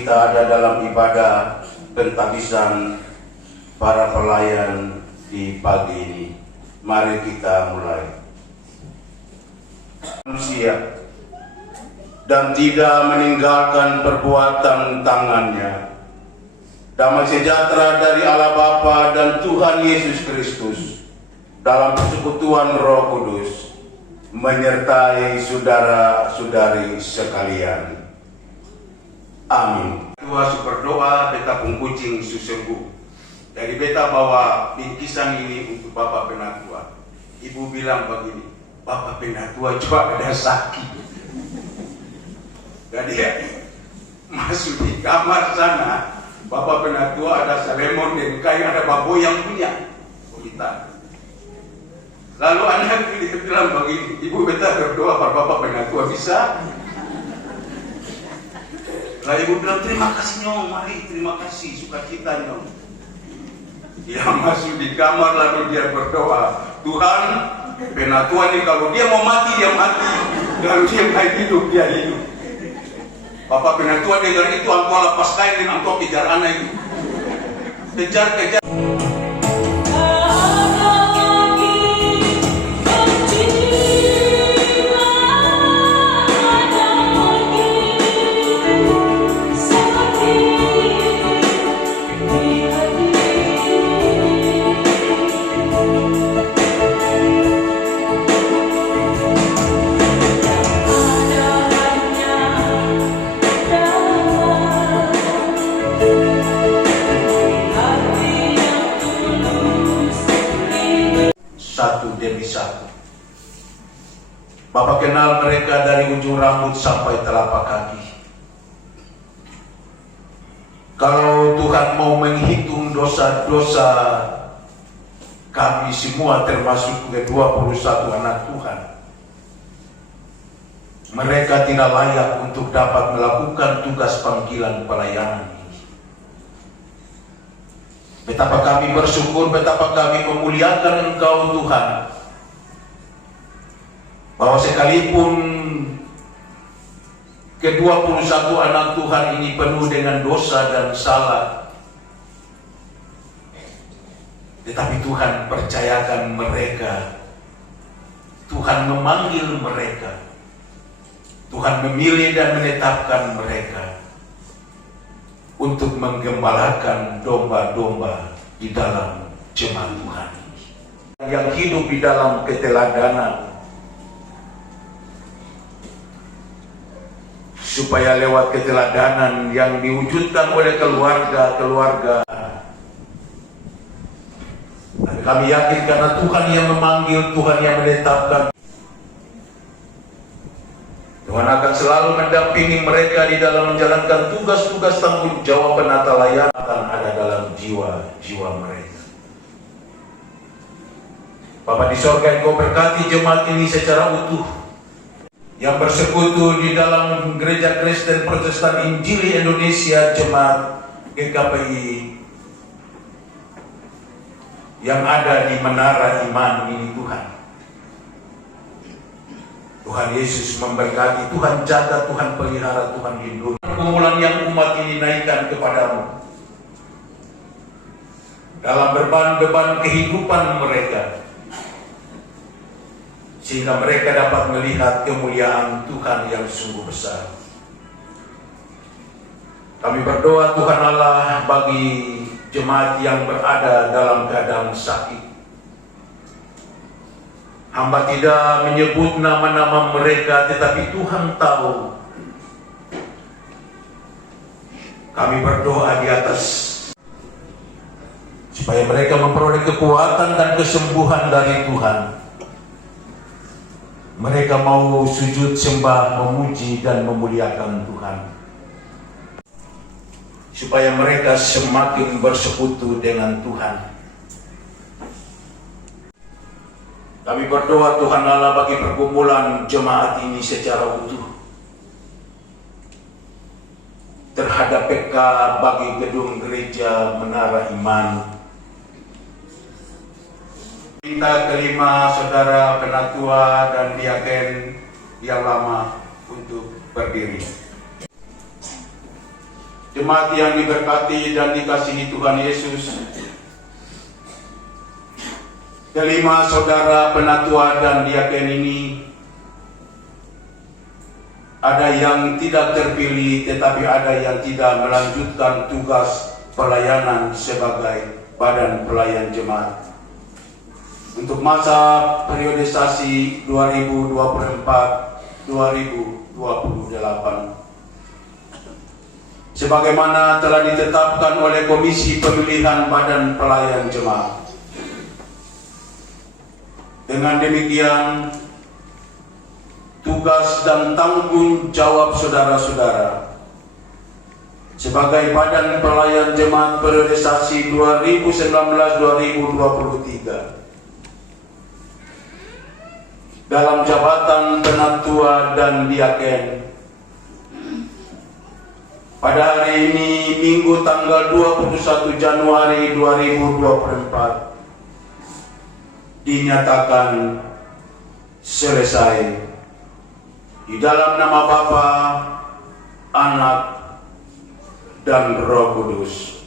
kita ada dalam ibadah pentabisan para pelayan di pagi ini. Mari kita mulai. Manusia dan tidak meninggalkan perbuatan tangannya. Damai sejahtera dari Allah Bapa dan Tuhan Yesus Kristus dalam persekutuan Roh Kudus menyertai saudara-saudari sekalian. Amin. Tua berdoa beta pungkucing susembuh. Jadi beta bawa bingkisan ini untuk Bapak Penatua. Ibu bilang begini, Bapak Penatua juga ada sakit. Jadi masuk di kamar sana, Bapak Penatua ada selemon dan kain, ada baboy yang punya kita. Lalu anak dia bilang begini, Ibu beta berdoa para Bapak Penatua bisa. Lalu Ibu bilang terima kasih Nyong, mari terima kasih, sukacita Nyong. Dia masuk di kamar lalu dia berdoa, Tuhan Penatua ini kalau dia mau mati dia mati, kalau dia mau hidup dia hidup. Bapak Penatua dengar itu, angkau lepas kain dan angkau kejar anak itu, kejar. Satu demi satu. Bapak kenal mereka dari ujung rambut sampai telapak kaki. Kalau Tuhan mau menghitung dosa-dosa kami semua termasuk ke-21 anak Tuhan, mereka tidak layak untuk dapat melakukan tugas panggilan pelayanan. Betapa kami bersyukur, betapa kami memuliakan Engkau Tuhan, bahwa sekalipun ke-21 anak Tuhan ini penuh dengan dosa dan salah, tetapi Tuhan percayakan mereka, Tuhan memanggil mereka, Tuhan memilih dan menetapkan mereka untuk menggembalakan domba-domba di dalam jemaat Tuhan yang hidup di dalam keteladanan, supaya lewat keteladanan yang diwujudkan oleh keluarga-keluarga, kami yakin karena Tuhan yang memanggil, Tuhan yang menetapkan, Tuhan akan selalu mendampingi mereka di dalam menjalankan tugas-tugas tanggung jawab penata layanan akan ada dalam jiwa-jiwa mereka. Bapa di sorga, Engkau berkati jemaat ini secara utuh, yang bersekutu di dalam Gereja Kristen Protestan Injili Indonesia, jemaat GKPI yang ada di Menara Iman ini Tuhan. Tuhan Yesus memberkati, Tuhan jaga, Tuhan pelihara, Tuhan lindungi. Pergumulan yang umat ini naikkan kepadamu dalam beban-beban kehidupan mereka, sehingga mereka dapat melihat kemuliaan Tuhan yang sungguh besar. Kami berdoa Tuhan Allah bagi jemaat yang berada dalam keadaan sakit. Hamba tidak menyebut nama-nama mereka, tetapi Tuhan tahu. Kami berdoa di atas, supaya mereka memperoleh kekuatan dan kesembuhan dari Tuhan. Mereka mau sujud sembah, memuji dan memuliakan Tuhan, supaya mereka semakin bersekutu dengan Tuhan. Kami berdoa Tuhan Allah bagi pergumulan jemaat ini secara utuh, terhadap PK bagi gedung gereja Menara Iman. Minta kelima saudara penatua dan diaken yang lama untuk berdiri. Jemaat yang diberkati dan dikasihi Tuhan Yesus, kelima saudara penatua dan diaken ini ada yang tidak terpilih, tetapi ada yang tidak melanjutkan tugas pelayanan sebagai badan pelayan jemaat untuk masa periodisasi 2024-2028. Sebagaimana telah ditetapkan oleh Komisi Pemilihan Badan Pelayan Jemaat. Dengan demikian, tugas dan tanggung jawab saudara-saudara sebagai Badan Pelayan Jemaat periodisasi 2019-2023 dalam jabatan penatua dan diaken pada hari ini, Minggu tanggal 21 Januari 2024, dinyatakan selesai. Di dalam nama Bapa, Anak, dan Roh Kudus.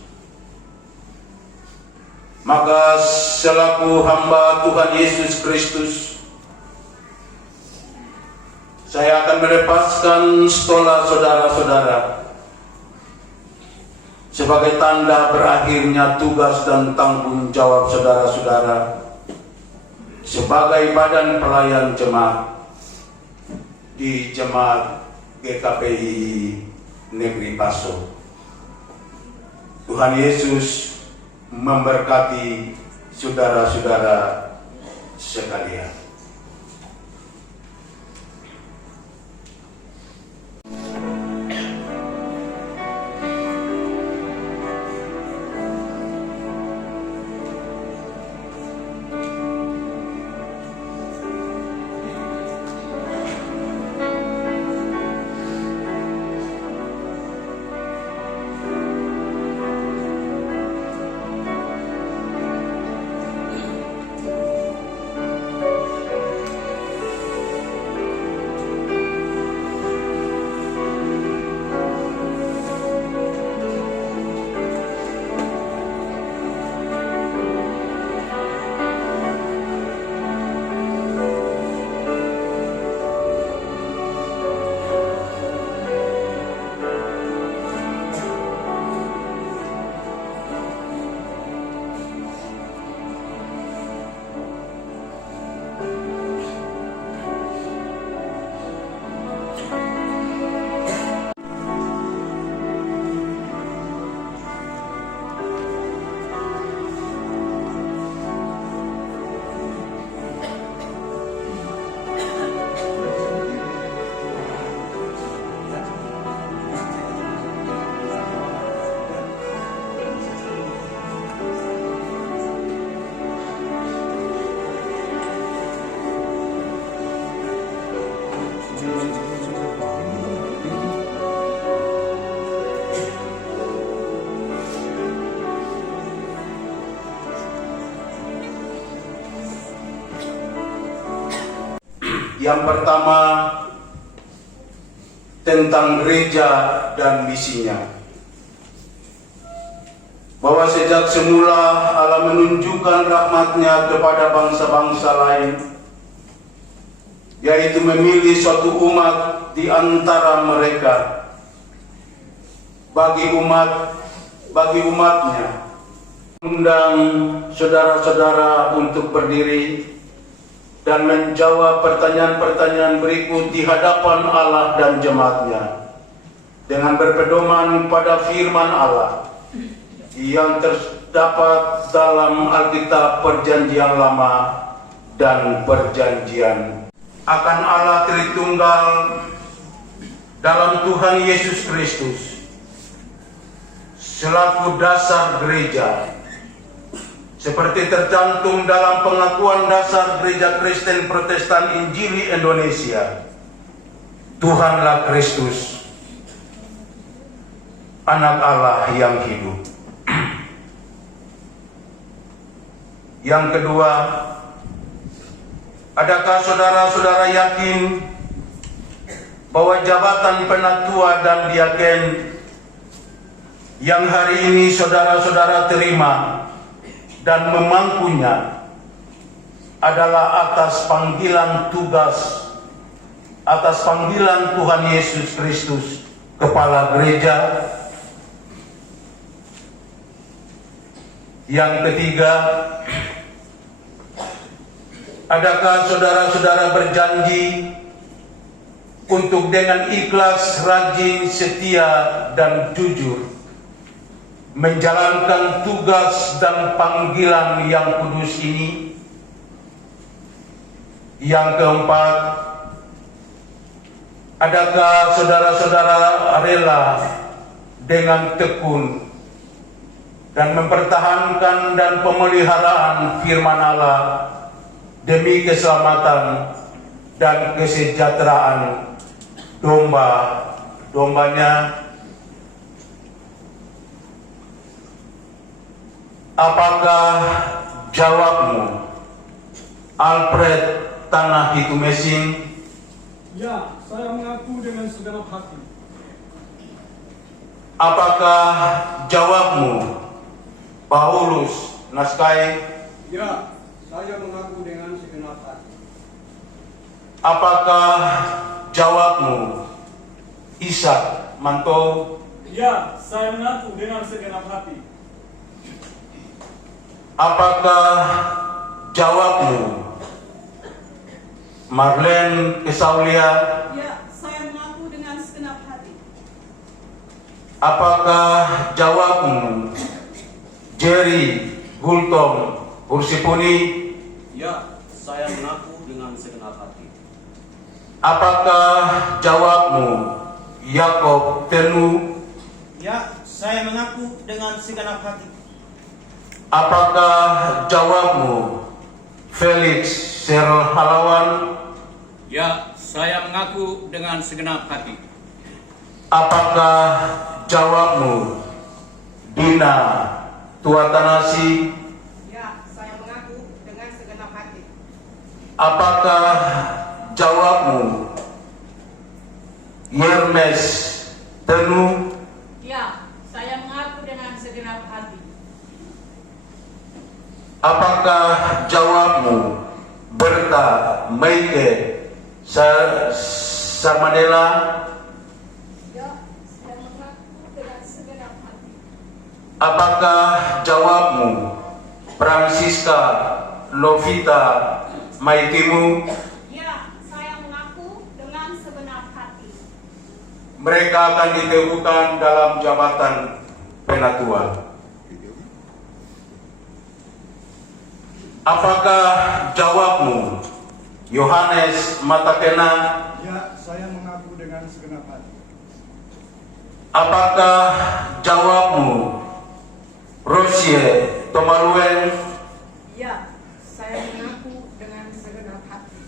Maka selaku hamba Tuhan Yesus Kristus, saya akan melepaskan stola saudara-saudara sebagai tanda berakhirnya tugas dan tanggung jawab saudara-saudara sebagai badan pelayan jemaat di Jemaat GKPI Negeri Paso. Tuhan Yesus memberkati saudara-saudara sekalian. Yang pertama, tentang gereja dan misinya. Bahwa sejak semula Allah menunjukkan rahmat-Nya kepada bangsa-bangsa lain, yaitu memilih suatu umat di antara mereka bagi umatnya. Undang saudara-saudara untuk berdiri dan menjawab pertanyaan-pertanyaan berikut di hadapan Allah dan jemaat-Nya dengan berpedoman pada firman Allah yang terdapat dalam Alkitab Perjanjian Lama dan Perjanjian akan Allah Tritunggal dalam Tuhan Yesus Kristus selaku dasar gereja, seperti tercantum dalam pengakuan dasar Gereja Kristen Protestan Injili Indonesia. Tuhanlah Kristus, Anak Allah yang hidup. Yang kedua, adakah saudara-saudara yakin bahwa jabatan penatua dan diaken yang hari ini saudara-saudara terima dan memangkunya adalah atas panggilan tugas, atas panggilan Tuhan Yesus Kristus, Kepala Gereja. Yang ketiga, adakah saudara-saudara berjanji untuk dengan ikhlas, rajin, setia, dan jujur menjalankan tugas dan panggilan yang kudus ini? Yang keempat, adakah saudara-saudara rela dengan tekun dan mempertahankan dan pemeliharaan firman Allah demi keselamatan dan kesejahteraan domba-dombanya? Apakah jawabmu, Alfred Tanah Hitu Mesin? Ya, saya mengaku dengan segenap hati. Apakah jawabmu, Paulus Naskai? Ya, saya mengaku dengan segenap hati. Apakah jawabmu, Ishak Manto? Ya, saya mengaku dengan segenap hati. Apakah jawabmu, Marlene Kesaulia? Ya, saya mengaku dengan segenap hati. Apakah jawabmu, Jerry Gultom Ursipuni? Ya, saya mengaku dengan segenap hati. Apakah jawabmu, Yakob Tenu? Ya, saya mengaku dengan segenap hati. Apakah jawabmu, Felix Serol Halawan? Ya, saya mengaku dengan segenap hati. Apakah jawabmu, Dina Tuatanasi? Ya, saya mengaku dengan segenap hati. Apakah jawabmu, Yermes Tenu? Ya, saya mengaku dengan segenap hati. Apakah jawabmu, Berta Meike Sarmadela? Ya, saya mengaku dengan segenap hati. Apakah jawabmu, Francisca Lovita Maitimu? Ya, saya mengaku dengan segenap hati. Mereka akan diteguhkan dalam jabatan penatua. Apakah jawabmu, Yohanes Matakena? Ya, saya mengaku dengan segenap hati. Apakah jawabmu, Rosie Tomaluen? Ya, saya mengaku dengan segenap hati.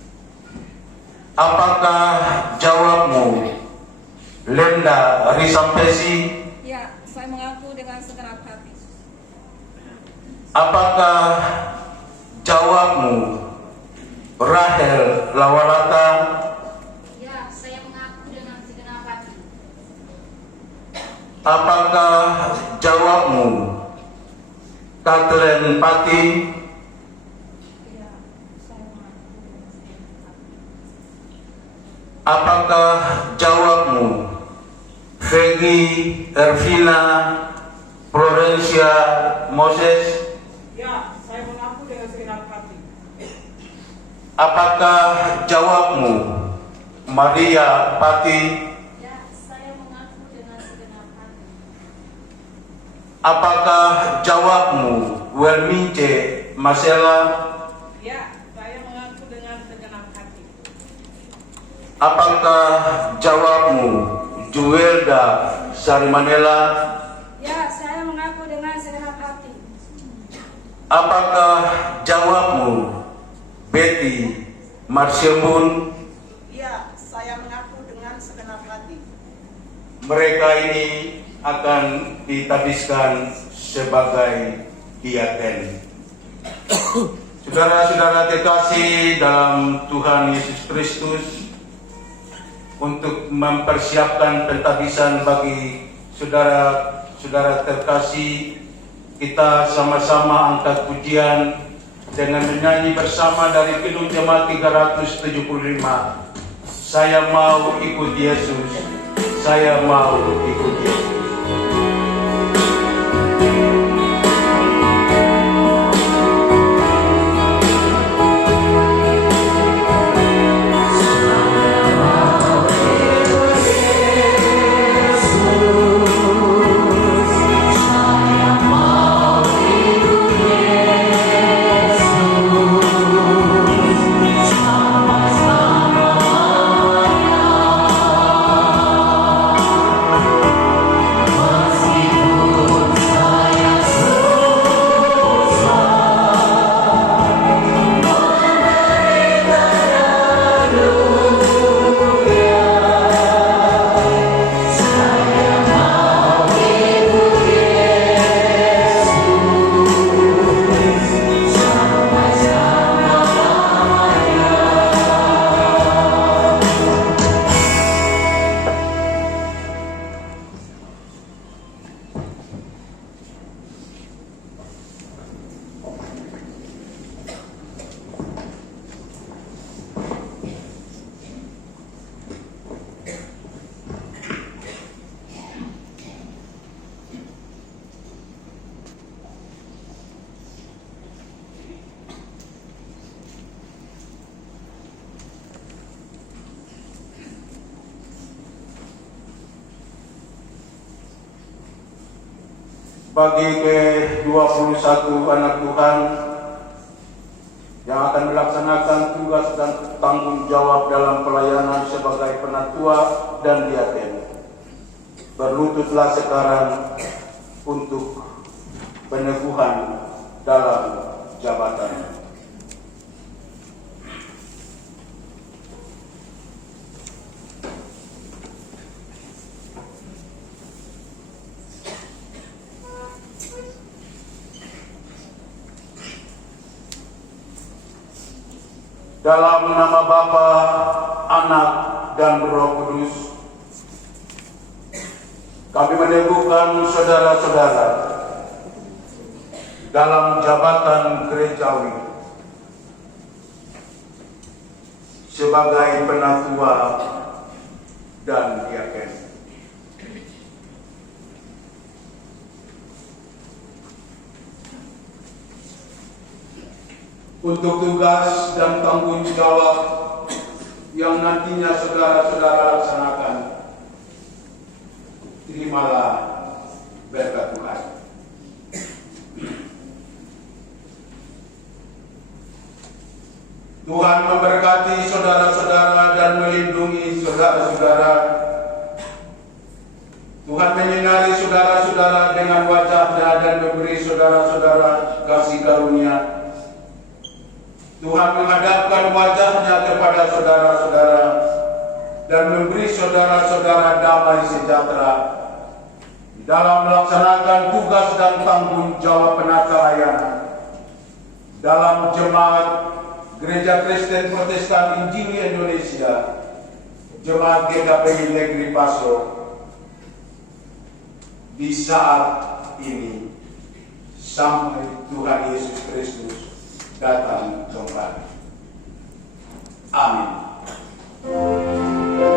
Apakah jawabmu, Lenda Risampesi? Ya, saya mengaku dengan segenap hati. Apakah jawabmu, Rahel Lawalata? Ya, saya mengaku dengan segenap hati. Apakah jawabmu, Kathleen Pati? Ya, saya mengaku dengan segenap hati. Apakah jawabmu, Vegi Ervina Florencia Moses? Ya, saya mengaku dengan segenap hati. Apakah jawabmu, Maria Pati? Ya, saya mengaku dengan segenap hati. Apakah jawabmu, Welmince Marcela? Ya, saya mengaku dengan segenap hati. Apakah jawabmu, Juelda Sarimanela? Ya, saya mengaku dengan segenap hati. Apakah jawabmu, Betty Marsiembun? Ya, saya mengaku dengan segenap hati. Mereka ini akan ditabiskan sebagai diaken. Saudara-saudara kekasih dalam Tuhan Yesus Kristus, untuk mempersiapkan pentabisan bagi saudara saudara terkasih, kita sama-sama angkat pujian dengan menyanyi bersama dari Kidung Jemaat 375. Saya mau ikut Yesus, saya mau ikut Yesus. Bagi ke-21 anak Tuhan yang akan melaksanakan tugas dan tanggung jawab dalam pelayanan sebagai penatua dan diaken, berlututlah sekarang untuk peneguhan dalam jabatan. Dalam nama Bapa, Anak, dan Roh Kudus, kami meneguhkan saudara-saudara dalam jabatan gerejawi sebagai penatua dan diaken. Untuk tugas dan tanggung jawab yang nantinya saudara-saudara laksanakan, terimalah berkat Tuhan. Tuhan memberkati saudara-saudara dan melindungi saudara-saudara. Tuhan menyinari saudara-saudara dengan wajah-Nya dan memberi saudara-saudara kasih karunia. Tuhan menghadapkan wajah-Nya kepada saudara-saudara dan memberi saudara-saudara damai sejahtera dalam melaksanakan tugas dan tanggung jawab penata layanan dalam Jemaat Gereja Kristen Protestan Injili Indonesia, Jemaat GKPI Negeri Paso, di saat ini sampai Tuhan Yesus Kristus datang kembali. Amin. Oh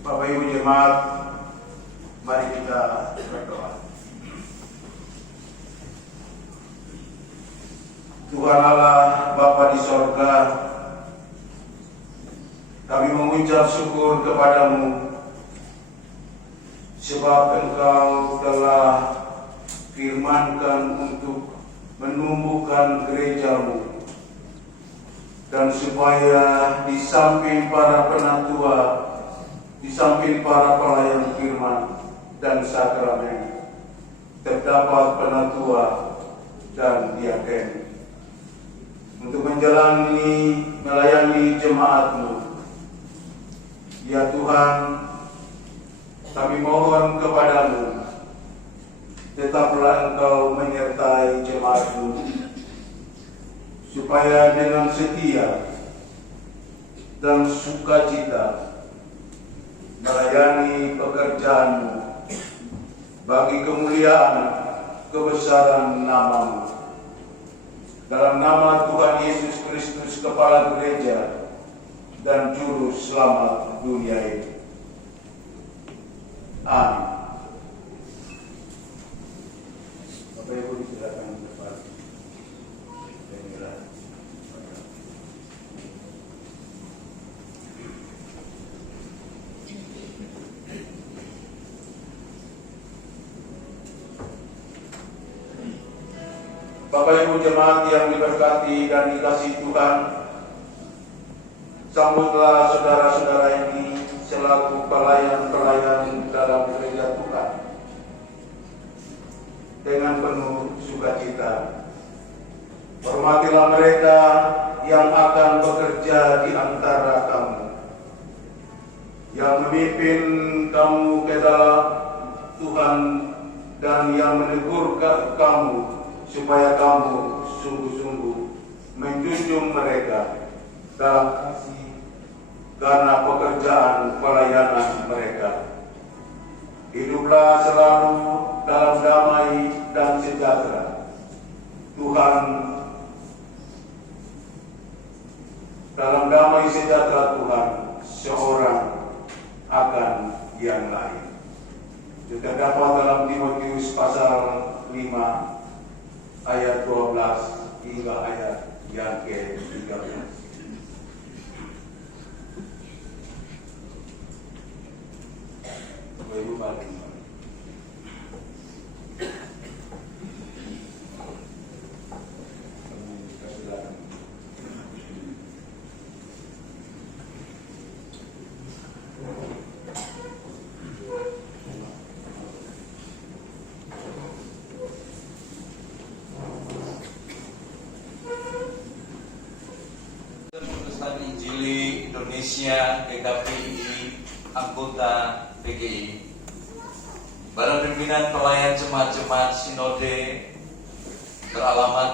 Bapak Ibu jemaat, mari kita berdoa. Tuhan Allah Bapa di sorga, kami mengucap syukur kepadamu sebab Engkau telah firmankan untuk menumbuhkan gerejamu, dan supaya di samping para penatua, di samping para pelayan firman dan sakramen, terdapat penatua dan diaken untuk melayani jemaat-Mu. Ya Tuhan, kami mohon kepadamu, tetaplah Engkau menyertai jemaat-Mu, supaya dengan setia dan sukacita melayani pekerjaan-Mu bagi kemuliaan kebesaran nama-Mu. Dalam nama Tuhan Yesus Kristus, Kepala Gereja dan Juru Selamat dunia ini. Amin. Bapak Ibu disilakan ke depan. Bapak Ibu jemaat yang diberkati dan dikasihi Tuhan, sambutlah saudara-saudara ini selaku pelayan-pelayan dalam gereja Tuhan dengan penuh sukacita. Hormatilah mereka yang akan bekerja di antara kamu, yang memimpin kamu ke dalam Tuhan dan yang menegur kamu supaya kamu sungguh-sungguh menjunjung mereka dalam kasih karena pekerjaan pelayanan mereka. Hiduplah selalu dalam damai dan sejahtera. Tuhan, dalam damai sejahtera Tuhan, seorang akan yang lain. Juga dapat dalam Timotius pasal 5 ayat 12 hingga ayat yang ke-13. Ibu balik. Pertukaran Injili Indonesia GKPI anggota PGI, Badan Pimpinan Pelayan Jemaat-Jemaat Sinode beralamat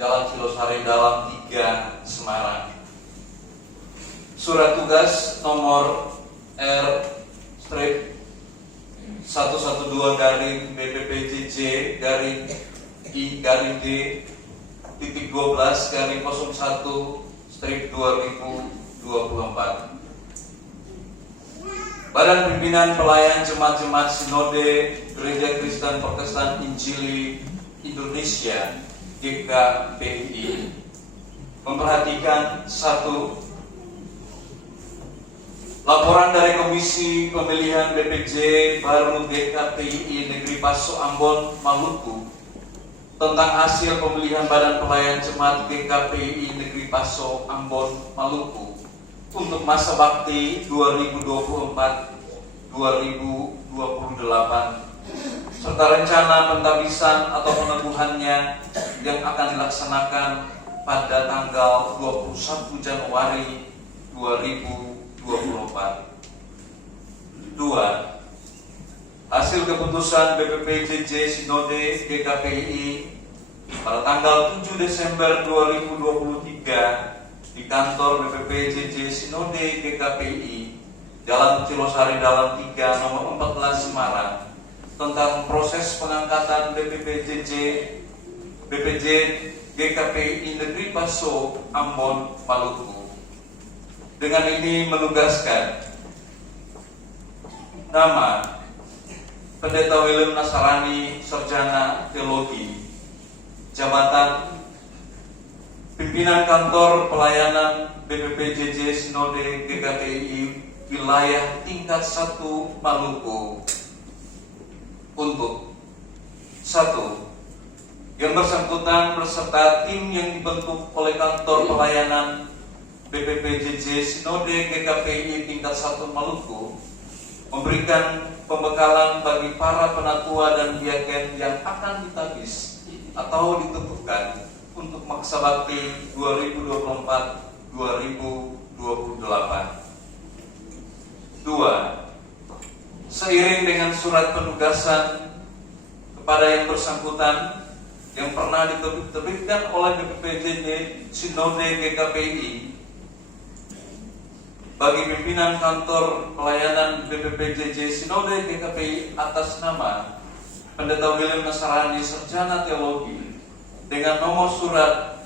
Jalan Kilosari Dalam 3, Semarang. Surat tugas nomor R/BPPJJ-I-D-12/01/2024. Badan Pimpinan Pelayan Jemaat-Jemaat Sinode Gereja Kristen Protestan Injili Indonesia GKPI memperhatikan 1. Laporan dari Komisi Pemilihan BPJ baru GKPI Negeri Paso Ambon Maluku tentang hasil pemilihan Badan Pelayan Jemaat GKPI Negeri Paso Ambon Maluku untuk masa bakti 2024-2028 serta rencana pentabisan atau peneguhannya yang akan dilaksanakan pada tanggal 21 Januari 2024. 2. Hasil keputusan BPPJJ Sinode GKPI pada tanggal 7 Desember 2023 di kantor BPPJJ Sinode GKPI Jalan Kilosari Dalam 3 nomor 14 Semarang tentang proses pengangkatan BPJ GKPI Negeri Paso Ambon Maluku. Dengan ini menugaskan nama Pendeta William Nasarani, Sarjana Teologi, jabatan Pimpinan Kantor Pelayanan BPPJJ Sinode GKPI Wilayah Tingkat 1 Maluku untuk 1. Yang bersangkutan beserta tim yang dibentuk oleh Kantor Pelayanan BPPJJ Sinode GKPI Tingkat 1 Maluku memberikan pembekalan bagi para penatua dan diaken yang akan ditabis atau ditentukan untuk masa bakti 2024-2028. 2. Seiring dengan surat penugasan kepada yang bersangkutan yang pernah diterbitkan oleh BPPJJ Sinode GKPI bagi pimpinan kantor pelayanan BPPJJ Sinode GKPI atas nama Pendeta William Nasarani, Sarjana Teologi, dengan nomor surat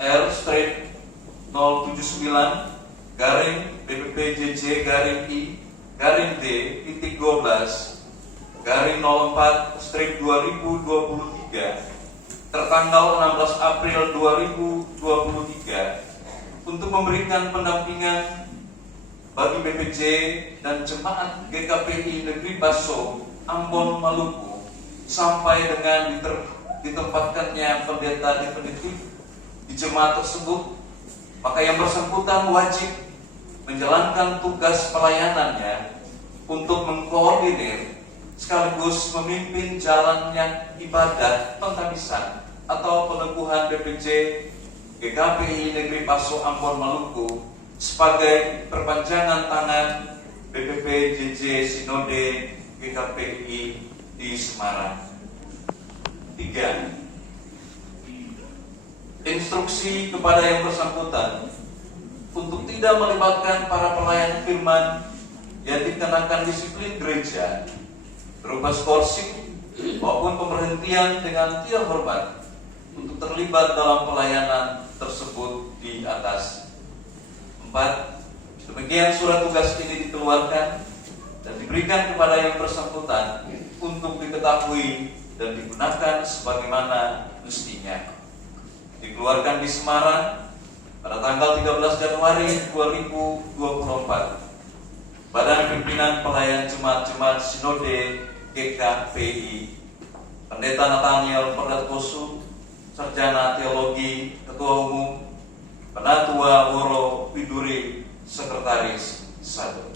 R/D/7/12/D/04/2023 tertanggal 16 April 2023 untuk memberikan pendampingan bagi BPJ dan jemaat GKPI Negeri Paso Ambon Maluku sampai dengan ditempatkannya pendeta definitif di jemaat tersebut, maka yang bersangkutan wajib menjalankan tugas pelayanannya untuk mengkoordinir sekaligus memimpin jalannya ibadah pentabisan atau peneguhan BPJ GKPI Negeri Paso Ambon Maluku sebagai perpanjangan tangan BPPJJ Sinode GKPI di Semarang. 3. Instruksi kepada yang bersangkutan untuk tidak melibatkan para pelayan firman yang dikenakan disiplin gereja berupa skorsing maupun pemberhentian dengan tidak hormat untuk terlibat dalam pelayanan tersebut di atas. 4. Demikian surat tugas ini dikeluarkan dan diberikan kepada yang bersangkutan untuk diketahui dan digunakan sebagaimana mestinya. Dikeluarkan di Semarang pada tanggal 13 Januari 2024. Badan Pimpinan Pelayan Jemaat-Jemaat Sinode GKPI, Pendeta Nathaniel Perdatosu, Sarjana Teologi, Ketua Umum, Penatua Woro Widuri, Sekretaris 1.